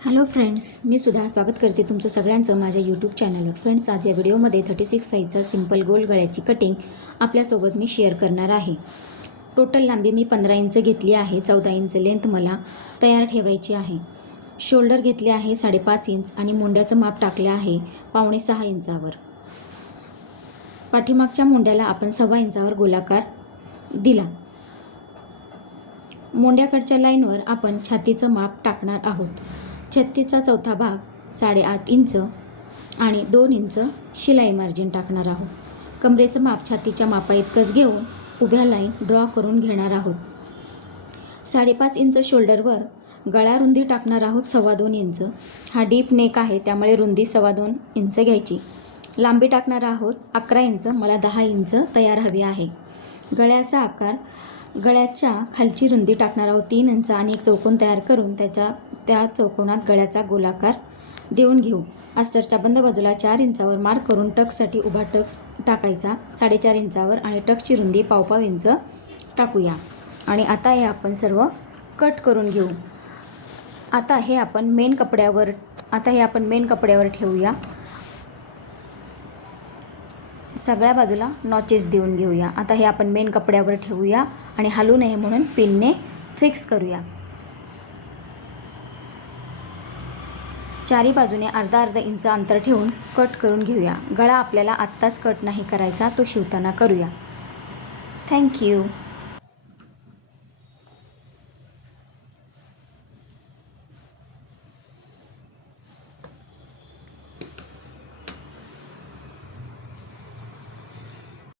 Hello friends, मी सुद्धा स्वागत करते तुमचं सगळ्यांचं माझ्या यूट्यूब चॅनलवर. फ्रेंड्स, आज या व्हिडिओमध्ये 36 साईजचा सिंपल गोल गळ्याची कटिंग आपल्यासोबत मी शेअर करणार आहे. टोटल लांबी मी 15 इंच घेतली आहे. 14 इंच लेंथ मला तयार ठेवायची आहे. शोल्डर घेतले आहे 5.5 इंच आणि मुंड्याचं माप टाकले आहे 5.25 इंचावर. पाठीमागच्या मुंड्याला आपण 1.25 इंचावर गोलाकार दिला. मुंड्याकडच्या लाईनवर आपण छातीचं माप टाकणार आहोत. छत्तीचा चौथा भाग 8.5 इंच आणि 2 इंच शिलाई मार्जिन टाकणार आहोत. कमरेचं माप छातीच्या मापा इतकंच घेऊन उभ्या लाईन ड्रॉ करून घेणार आहोत. 5.5 इंच शोल्डरवर गळा रुंदी टाकणार आहोत 2.25 इंच. हा डीप नेक आहे त्यामुळे रुंदी 2.25 इंच घ्यायची. लांबी टाकणार आहोत 11 इंच. मला 10 इंच तयार हवी आहे. गळ्याचा आकार, गळ्याच्या खालची रुंदी टाकणार आहोत 3 इंच आणि एक चौकोन तयार करून त्या चौकोनात गळ्याचा गोलाकार देऊन घेऊ. अस्तरच्या बंद बाजूला 4 इंचावर मार्क करून टक्ससाठी उभा टक्स टाकायचा 4.5 इंचावर आणि टक्सची रुंदी 1.25 इंच टाकूया. आणि आता हे आपण सर्व कट करून घेऊ. आता हे आपण मेन कपड्यावर ठेवूया. सगळ्या बाजूला नॉचेस देऊन घेऊया. आता हे आपण मेन कपड्यावर ठेवूया आणि हलू नये म्हणून पिनने फिक्स करूया. चारी बाजूने अर्धा इंच अंतर ठेवून कट करून घेऊया. गळा आपल्याला आत्ताच कट नाही करायचा, तो शिवताना करूया. थँक्यू.